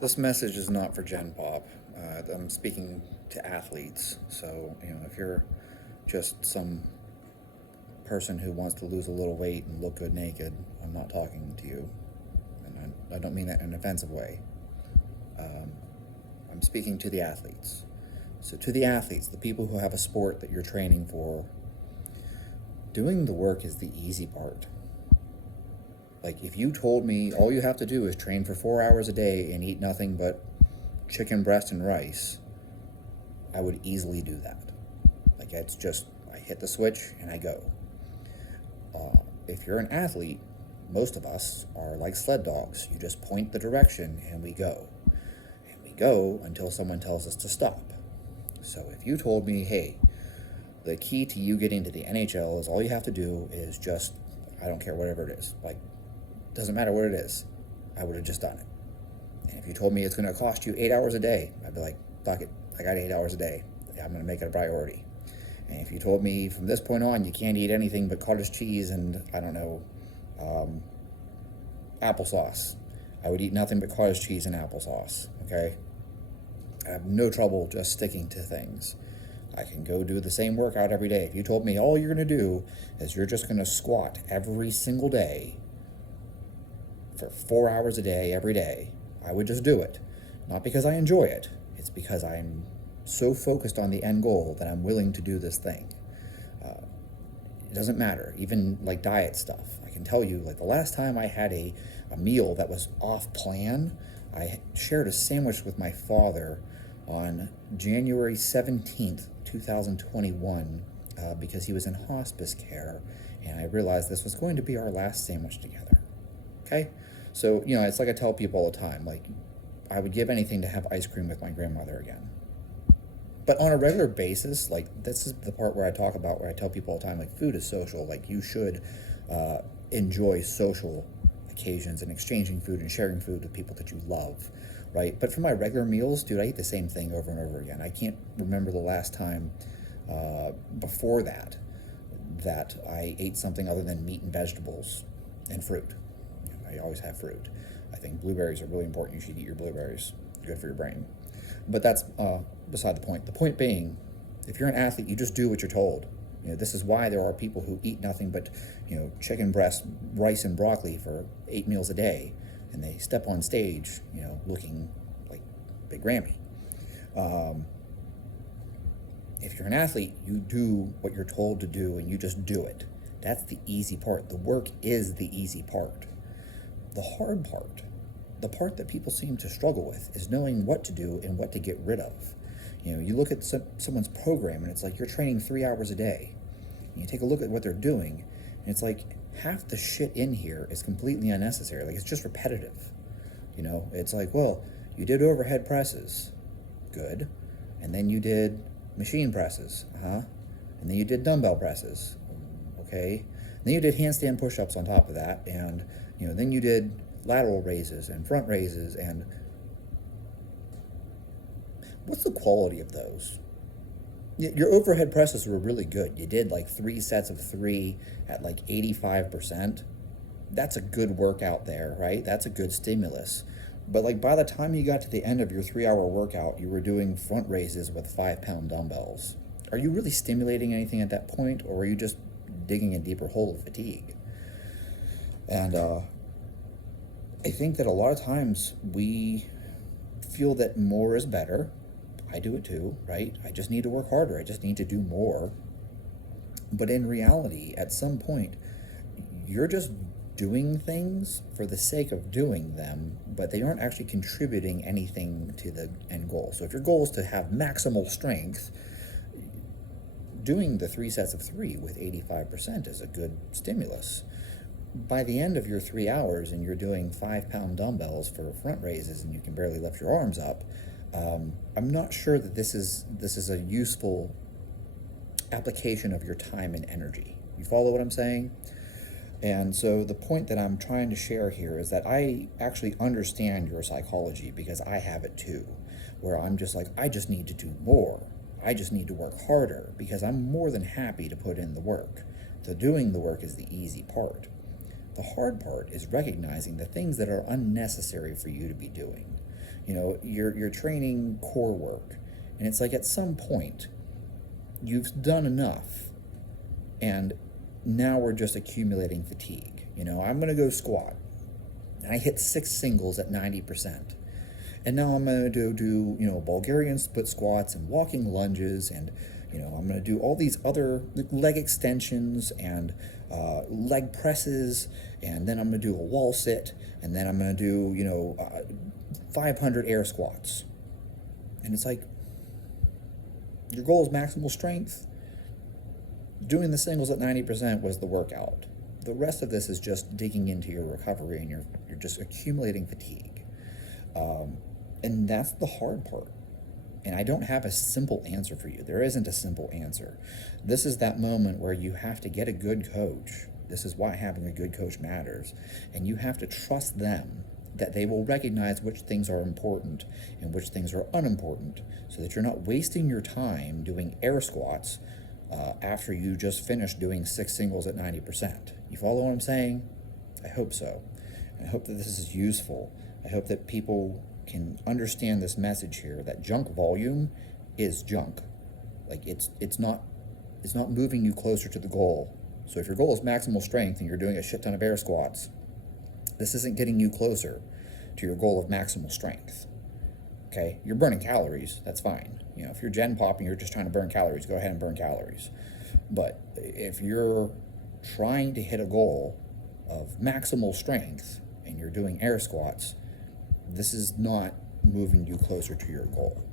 This message is not for Gen Pop. I'm speaking to athletes. So, if you're just some person who wants to lose a little weight and look good naked, I'm not talking to you. And I don't mean that in an offensive way. I'm speaking to the athletes. So, to the athletes, the people who have a sport that you're training for, doing the work is the easy part. Like, if you told me all you have to do is train for 4 hours a day and eat nothing but chicken breast and rice, I would easily do that. Like, it's just, I hit the switch and I go. If you're an athlete, most of us are like sled dogs. You just point the direction and we go. And we go until someone tells us to stop. So if you told me, hey, the key to you getting to the NHL is all you have to do is just, I don't care, whatever it is. Like, doesn't matter what it is. I would have just done it. And if you told me it's going to cost you 8 hours a day, I'd be like, fuck it. I got 8 hours a day. I'm going to make it a priority. And if you told me from this point on you can't eat anything but cottage cheese and, I don't know, applesauce, I would eat nothing but cottage cheese and applesauce, okay? I have no trouble just sticking to things. I can go do the same workout every day. If you told me all you're going to do is you're just going to squat every single day for 4 hours a day, every day, I would just do it. Not because I enjoy it. It's because I'm so focused on the end goal that I'm willing to do this thing. It doesn't matter, even like diet stuff. I can tell you, like the last time I had a meal that was off plan, I shared a sandwich with my father on January 17th, 2021, because he was in hospice care, and I realized this was going to be our last sandwich together. Okay? So, it's like I tell people all the time, like, I would give anything to have ice cream with my grandmother again. But on a regular basis, like, this is the part where I talk about, where I tell people all the time, like, food is social. Like, you should enjoy social occasions and exchanging food and sharing food with people that you love, right? But for my regular meals, dude, I eat the same thing over and over again. I can't remember the last time before that I ate something other than meat and vegetables and fruit. I always have fruit. I think blueberries are really important. You should eat your blueberries. Good for your brain. But that's beside the point. The point being, if you're an athlete, you just do what you're told. This is why there are people who eat nothing but, chicken breast, rice, and broccoli for 8 meals a day, and they step on stage, looking like Big Grammy. If you're an athlete, you do what you're told to do, and you just do it. That's the easy part. The work is the easy part. The hard part, the part that people seem to struggle with, is knowing what to do and what to get rid of. You look at someone's program and it's like you're training 3 hours a day. And you take a look at what they're doing and it's like half the shit in here is completely unnecessary. Like, it's just repetitive. It's like, well, you did overhead presses. Good. And then you did machine presses. And then you did dumbbell presses. Okay. And then you did handstand push-ups on top of that. And, then you did lateral raises and front raises. And what's the quality of those? Your overhead presses were really good. You did like 3 sets of 3 at like 85%. That's a good workout there, right? That's a good stimulus. But like by the time you got to the end of your 3-hour workout, you were doing front raises with 5-pound dumbbells. Are you really stimulating anything at that point, or are you just digging a deeper hole of fatigue? And I think that a lot of times we feel that more is better. I do it too, right? I just need to work harder. I just need to do more. But in reality, at some point, you're just doing things for the sake of doing them, but they aren't actually contributing anything to the end goal. So if your goal is to have maximal strength, doing the 3 sets of 3 with 85% is a good stimulus. By the end of your 3 hours and you're doing 5-pound dumbbells for front raises and you can barely lift your arms up, I'm not sure that this is a useful application of your time and energy. You follow what I'm saying? And so the point that I'm trying to share here is that I actually understand your psychology, because I have it too, where I'm just like, I just need to do more. I just need to work harder, because I'm more than happy to put in the work. The doing the work is the easy part. The hard part is recognizing the things that are unnecessary for you to be doing. you're training core work, and it's like at some point you've done enough, and now we're just accumulating fatigue. I'm going to go squat, and I hit 6 singles at 90%. And now I'm going to do Bulgarian split squats and walking lunges, and I'm going to do all these other leg extensions and leg presses, and then I'm going to do a wall sit, and then I'm going to do 500 air squats. And it's like, your goal is maximal strength. Doing the singles at 90% was the workout. The rest of this is just digging into your recovery, and you're just accumulating fatigue. And that's the hard part. And I don't have a simple answer for you. There isn't a simple answer. This is that moment where you have to get a good coach. This is why having a good coach matters. And you have to trust them that they will recognize which things are important and which things are unimportant, so that you're not wasting your time doing air squats after you just finished doing 6 singles at 90%. You follow what I'm saying? I hope so. And I hope that this is useful. I hope that people can understand this message here, that junk volume is junk. Like it's not moving you closer to the goal. So if your goal is maximal strength and you're doing a shit ton of air squats, this isn't getting you closer to your goal of maximal strength. Okay, you're burning calories, that's fine. If you're gen pop and you're just trying to burn calories, go ahead and burn calories. But if you're trying to hit a goal of maximal strength and you're doing air squats, this is not moving you closer to your goal.